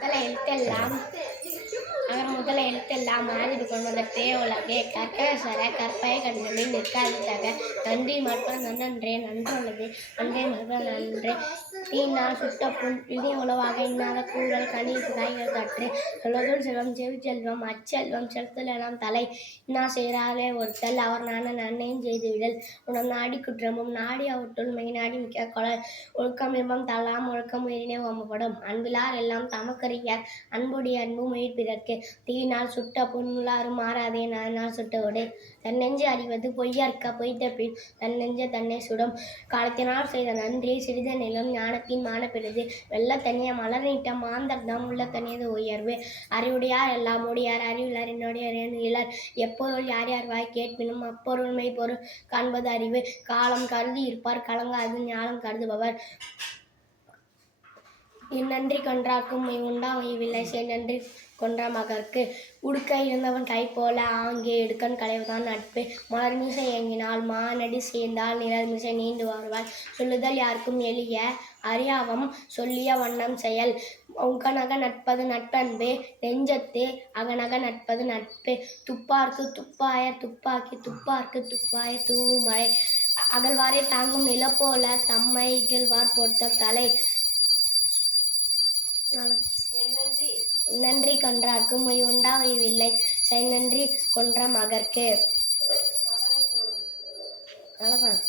再来，再来。எழுத்தெல்லாம் அவர் முதல எழுத்தெல்லாம் மாதிரி கொண்டு வந்த தேவலகே கற்கசர கற்பை கண்டமே நிற்காததாக நன்றி மற்றும் நன்றே நன்றுள்ளது நன்றே மற்றம் நன்றே. தீனால் சுட்ட புண் இனி உளவாக இன்னாத கூறல் கனி காய்கள் கற்று. சொல்வதும் செல்வம் செவி செல்வம் அச்செல்வம் செலுத்தலாம் தலை. இன்னா சேராலே ஒருத்தல் அவர் நான நன்மையும் செய்து விடல் உணம் நாடி குற்றமும் நாடி அவற்றுள் மெய் நாடி மிக்க கொளல் ஒழுக்கம் இன்பம் தலாம் ஒழுக்கம் உயிரினே ஓம்பப்படும். அன்பிலார் எல்லாம் தமக்கறியார் அன்புடைய அன்பும் உயிர் பிறர்க்கு. தீயினால் சுட்ட புண்ணுளாரும் மாறாதே நானால் சுட்டவோடு தன்னெஞ்சு அறிவது பொய்யற்க பொய்த்த பின் தன்னெஞ்ச தன்னை சுடும். காலத்தினால் செய்த நன்றி சிறித நிலம் ஞானத்தின் மானப்பெரிது. வெள்ள தனிய மலர் நீட்ட மாந்தர்தம் உள்ள தனியது உயர்வு. அறிவுடையார் எல்லாம் உடையார் அறிவிலார் என்னுடைய இலர் எப்பொருள் யார் யார் வாய் கேட்பினும் அப்பொருள்மை பொருள் காண்பது அறிவு. காலம் கருதி இருப்பார் கலங்காது ஞானம் கருதுபவர். என் நன்றி கொன்றாக்கும் உண்டா உய்வில்லை செய் நன்றி கொன்ற மகற்கு உடுக்க இருந்தவன் கை போல ஆங்கே எடுக்கன் களைவுதான் நட்பு. மலர் மீசை இயங்கினால் மானடி சேர்ந்தால் நிழல் மிசை நீண்டு வருவாள். சொல்லுதல் யாருக்கும் எளிய அறியாவம் சொல்லிய வண்ணம் செயல். உங்கனக நட்பது நட்பன்பு நெஞ்சத்து அகனக நட்பது நட்பு. துப்பார்க்கு துப்பாய துப்பாக்கி துப்பார்க்கு துப்பாய தூமழை அகழ்வாரை தாங்கும் நிலப்போல தம்மை இகழ்வார் போட்ட தலை. நன்றி கொன்றார்க்கு மொய் உண்டாகவில்லை. செய் நன்றி கொன்ற மகற்கு அவ்வளோதான்